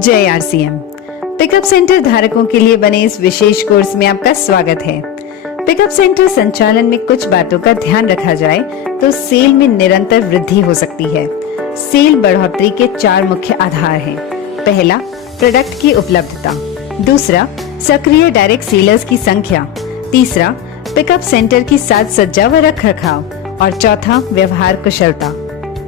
जय RCM. Pickup centre धारकों के लिए बने इस विशेष कोर्स में आपका स्वागत है। पिकअप सेंटर संचालन में कुछ बातों का ध्यान रखा जाए तो सेल में निरंतर वृद्धि हो सकती है। सेल बढ़ोतरी के 4 मुख्य आधार हैं। पहला, प्रोडक्ट की उपलब्धता। दूसरा, सक्रिय डायरेक्ट सेलर्स की संख्या। तीसरा, पिकअप सेंटर की साज सज्जा व रख रखाव। और चौथा, व्यवहार कुशलता।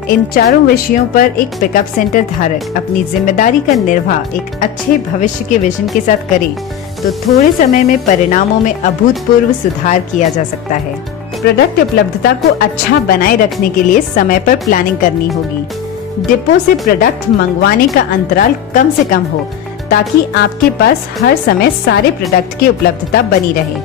इन चारों विषयों पर एक पिकअप सेंटर धारक अपनी जिम्मेदारी का निर्वाह एक अच्छे भविष्य के विजन के साथ करे तो थोड़े समय में परिणामों में अभूतपूर्व सुधार किया जा सकता है। प्रोडक्ट उपलब्धता को अच्छा बनाए रखने के लिए समय पर प्लानिंग करनी होगी। डिपो से प्रोडक्ट मंगवाने का अंतराल कम से कम हो ताकि आपके पास हर समय सारे प्रोडक्ट की उपलब्धता बनी रहे।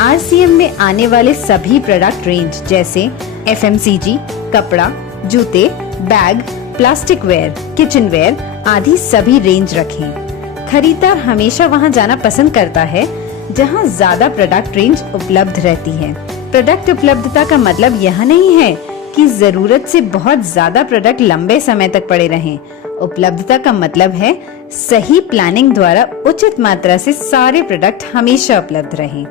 आरसीएम में आने वाले सभी प्रोडक्ट रेंज जैसे एफएमसीजी, कपड़ा, जूते, bag, plastic ware, kitchen ware आदि सभी रेंज रखें। खरीदार हमेशा वहां जाना पसंद करता है जहां ज्यादा प्रोडक्ट रेंज उपलब्ध रहती है। प्रोडक्ट उपलब्धता का मतलब यह नहीं है कि जरूरत से बहुत ज्यादा प्रोडक्ट लंबे समय तक पड़े रहें। उपलब्धता का मतलब है सही प्लानिंग द्वारा उचित मात्रा से सारे प्रोडक्ट हमेशा उपलब्ध रहें।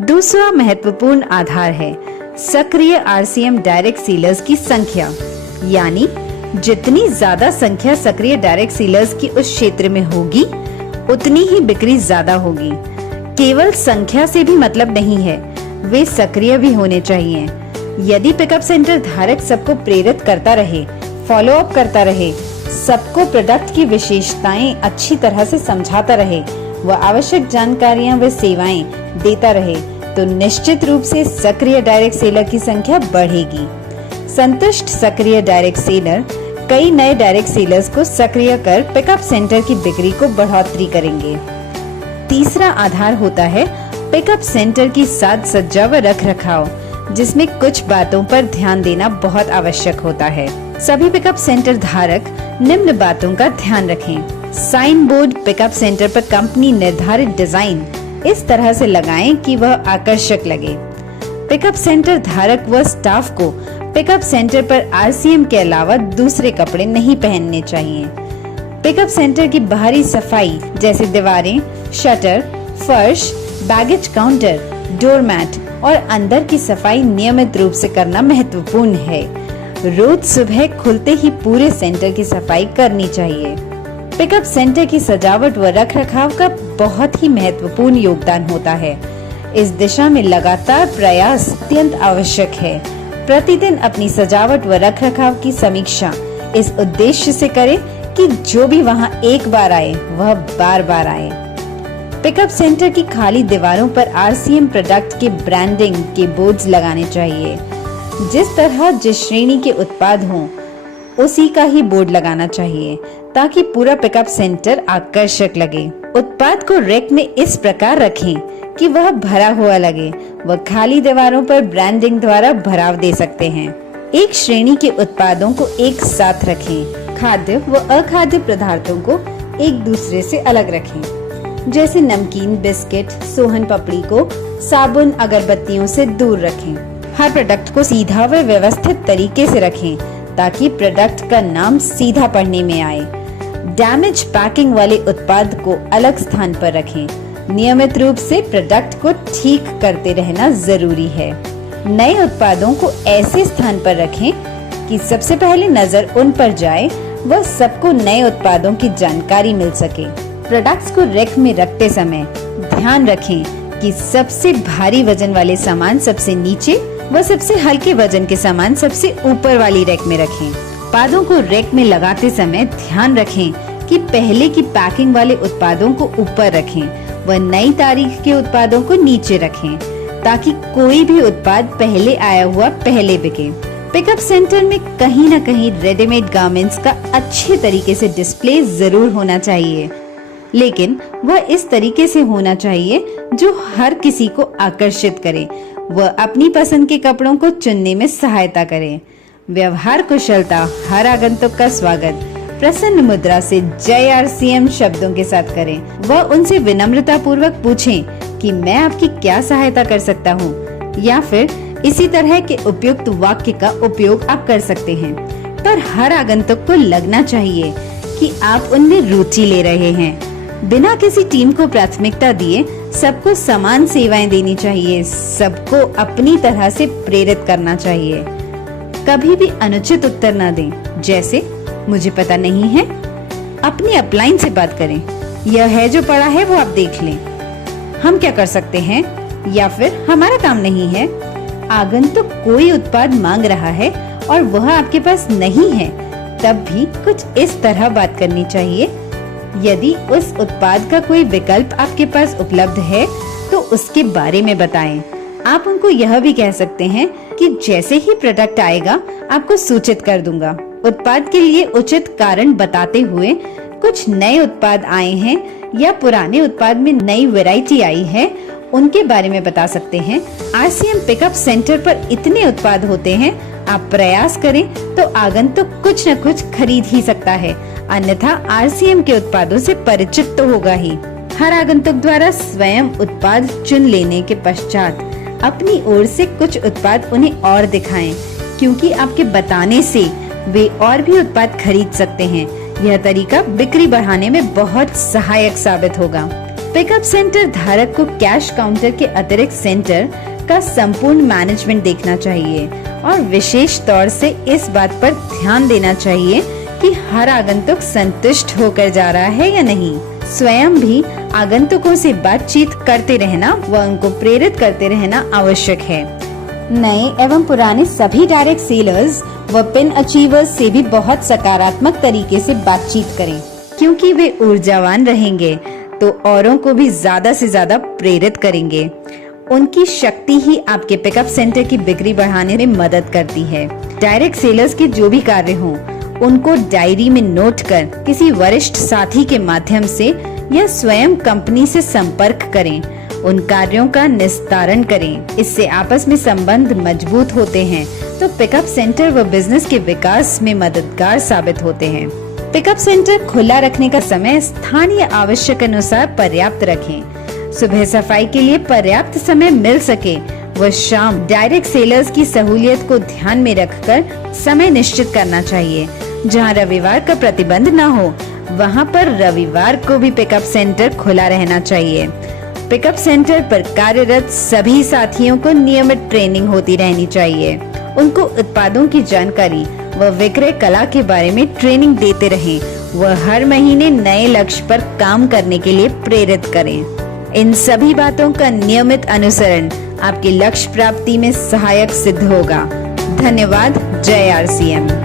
दूसरा महत्वपूर्ण आधार है सक्रिय आरसीएम डायरेक्ट सेलर्स की संख्या, यानी जितनी ज्यादा संख्या सक्रिय डायरेक्ट सेलर्स की उस क्षेत्र में होगी उतनी ही बिक्री ज्यादा होगी। केवल संख्या से भी मतलब नहीं है, वे सक्रिय भी होने चाहिए। यदि पिकअप सेंटर धारक सबको प्रेरित करता रहे, फॉलो अप करता रहे, सबको प्रोडक्ट की विशेषताएं अच्छी तरह से समझाता रहे व आवश्यक जानकारियां व सेवाएं देता रहे तो निश्चित रूप से सक्रिय डायरेक्ट सेलर की संख्या बढ़ेगी। संतुष्ट सक्रिय डायरेक्ट सेलर कई नए डायरेक्ट सेलर्स को सक्रिय कर पिकअप सेंटर की बिक्री को बढ़ोतरी करेंगे। तीसरा आधार होता है पिकअप सेंटर की साज सज्जा व रख रखाव, जिसमें कुछ बातों पर ध्यान देना बहुत आवश्यक होता है। सभी पिकअप सेंटर धारक निम्न बातों का ध्यान रखें। साइन बोर्ड पिकअप सेंटर पर कंपनी निर्धारित डिजाइन इस तरह से लगाएं कि वह आकर्षक लगे। पिकअप सेंटर धारक व स्टाफ को पिकअप सेंटर पर आरसीएम के अलावा दूसरे कपड़े नहीं पहनने चाहिए। पिकअप सेंटर की बाहरी सफाई जैसे दीवारें, शटर, फर्श, बैगेज काउंटर, डोरमैट और अंदर की सफाई नियमित रूप से करना महत्वपूर्ण है। रोज सुबह खुलते ही पूरे सेंटर की सफाई करनी चाहिए। पिकअप सेंटर की सजावट व रख रखाव का बहुत ही महत्वपूर्ण योगदान होता है। इस दिशा में लगातार प्रयास अत्यंत आवश्यक है। प्रतिदिन अपनी सजावट व रख रखाव की समीक्षा इस उद्देश्य से करें कि जो भी वहां एक बार आए वह बार बार आए। पिकअप सेंटर की खाली दीवारों पर आरसीएम प्रोडक्ट के ब्रांडिंग के बोर्ड्स लगाने चाहिए। जिस तरह जिस श्रेणी के उत्पाद हों उसी का ही बोर्ड लगाना चाहिए ताकि पूरा पिकअप सेंटर आकर्षक लगे। उत्पाद को रैक में इस प्रकार रखें कि वह भरा हुआ लगे व खाली दीवारों पर ब्रांडिंग द्वारा भराव दे सकते हैं। एक श्रेणी के उत्पादों को एक साथ रखें। खाद्य व अखाद्य पदार्थों को एक दूसरे से अलग रखें। जैसे नमकीन, बिस्किट, सोहन पपड़ी को साबुन, अगरबत्तियों से दूर रखें। हर प्रोडक्ट को सीधा व व्यवस्थित तरीके से रखें ताकि प्रोडक्ट का नाम सीधा पढ़ने में आए। डैमेज पैकिंग वाले उत्पाद को अलग स्थान पर रखें। नियमित रूप से प्रोडक्ट को ठीक करते रहना जरूरी है। नए उत्पादों को ऐसे स्थान पर रखें कि सबसे पहले नजर उन पर जाए व सबको नए उत्पादों की जानकारी मिल सके। प्रोडक्ट्स को रैक में रखते समय ध्यान रखें कि सबसे भारी वजन वाले सामान सबसे नीचे व सबसे हल्के वजन के सामान सबसे ऊपर वाली रैक में रखें। उत्पादों को रैक में लगाते समय ध्यान रखें कि पहले की पैकिंग वाले उत्पादों को ऊपर रखें व नई तारीख के उत्पादों को नीचे रखें ताकि कोई भी उत्पाद पहले आया हुआ पहले बिके। पिकअप सेंटर में कहीं न कहीं रेडीमेड गारमेंट्स का अच्छे तरीके से डिस्प्ले जरूर होना चाहिए, लेकिन वह इस तरीके से होना चाहिए जो हर किसी को आकर्षित करे व अपनी पसंद के कपड़ों को चुनने में सहायता करे। व्यवहार कुशलता हर आगंतुक का स्वागत प्रसन्न मुद्रा से जय आरसीएम शब्दों के साथ करें व उनसे विनम्रता पूर्वक पूछें कि मैं आपकी क्या सहायता कर सकता हूँ, या फिर इसी तरह के उपयुक्त वाक्य का उपयोग आप कर सकते हैं। पर हर आगंतुक को लगना चाहिए कि कि आप उनमें रुचि ले रहे हैं। बिना किसी टीम को प्राथमिकता दिए सबको समान सेवाएं देनी चाहिए, सबको अपनी तरह से प्रेरित करना चाहिए। कभी भी अनुचित उत्तर न दें, जैसे मुझे पता नहीं है। अपनी अपलाइन से बात करें, यह है जो पड़ा है वो आप देख लें, हम क्या कर सकते हैं, या फिर हमारा काम नहीं है। आगंतुक कोई उत्पाद मांग रहा है और वह आपके पास नहीं है, तब भी कुछ इस तरह बात करनी चाहिए, यदि उस उत्पाद का कोई विकल्प आपके पास उपलब्ध है तो उसके बारे में बताएं। आप उनको यह भी कह सकते हैं कि जैसे ही प्रोडक्ट आएगा आपको सूचित कर दूंगा। उत्पाद के लिए उचित कारण बताते हुए कुछ नए उत्पाद आए हैं या पुराने उत्पाद में नई वैरायटी आई है, उनके बारे में बता सकते हैं। RCM पिकअप सेंटर पर इतने उत्पाद होते हैं, आप प्रयास करें तो आगंतुक कुछ न कुछ खरीद ही सकता है, अन्यथा RCM के उत्पादों से परिचित तो होगा ही। हर आगंतुक द्वारा स्वयं उत्पाद चुन लेने के पश्चात अपनी ओर से कुछ उत्पाद उन्हें और दिखाएं, क्योंकि आपके बताने से वे और भी उत्पाद खरीद सकते हैं। यह तरीका बिक्री बढ़ाने में बहुत सहायक साबित होगा। पिकअप सेंटर धारक को कैश काउंटर के अतिरिक्त सेंटर का संपूर्ण मैनेजमेंट देखना चाहिए और विशेष तौर से इस बात पर ध्यान देना चाहिए कि हर आगंतुक संतुष्ट होकर जा रहा है या नहीं। स्वयं भी आगंतुकों से बातचीत करते रहना व उनको प्रेरित करते रहना आवश्यक है। नए एवं पुराने सभी डायरेक्ट सेलर्स व पिन अचीवर्स से भी बहुत सकारात्मक तरीके से बातचीत करें, क्योंकि वे ऊर्जावान रहेंगे तो औरों को भी ज्यादा से ज्यादा प्रेरित करेंगे। उनकी शक्ति ही आपके पिकअप सेंटर की बिक्री बढ़ाने में मदद करती है। डायरेक्ट सेलर्स के जो भी कार्य हों, उनको डायरी में नोट कर किसी वरिष्ठ साथी के माध्यम से या स्वयं कंपनी से संपर्क करें, उन कार्यों का निस्तारण करें। इससे आपस में संबंध मजबूत होते हैं तो पिकअप सेंटर व बिजनेस के विकास में मददगार साबित होते हैं। पिकअप सेंटर खुला रखने का समय स्थानीय आवश्यक अनुसार पर्याप्त रखें। सुबह सफाई के लिए पर्याप्त समय मिल सके व शाम डायरेक्ट सेलर्स की सहूलियत को ध्यान में रखकर समय निश्चित करना चाहिए। जहां रविवार का प्रतिबंध न हो, वहां पर रविवार को भी पिकअप सेंटर खुला रहना चाहिए। पिकअप सेंटर पर कार्यरत सभी साथियों को नियमित ट्रेनिंग होती रहनी चाहिए। उनको उत्पादों की जानकारी व विक्रय कला के बारे में ट्रेनिंग देते रहें व हर महीने नए लक्ष्य पर काम करने के लिए प्रेरित करें। इन सभी बातों का नियमित अनुसरण आपके लक्ष्य प्राप्ति में सहायक सिद्ध होगा। धन्यवाद। जय RCM।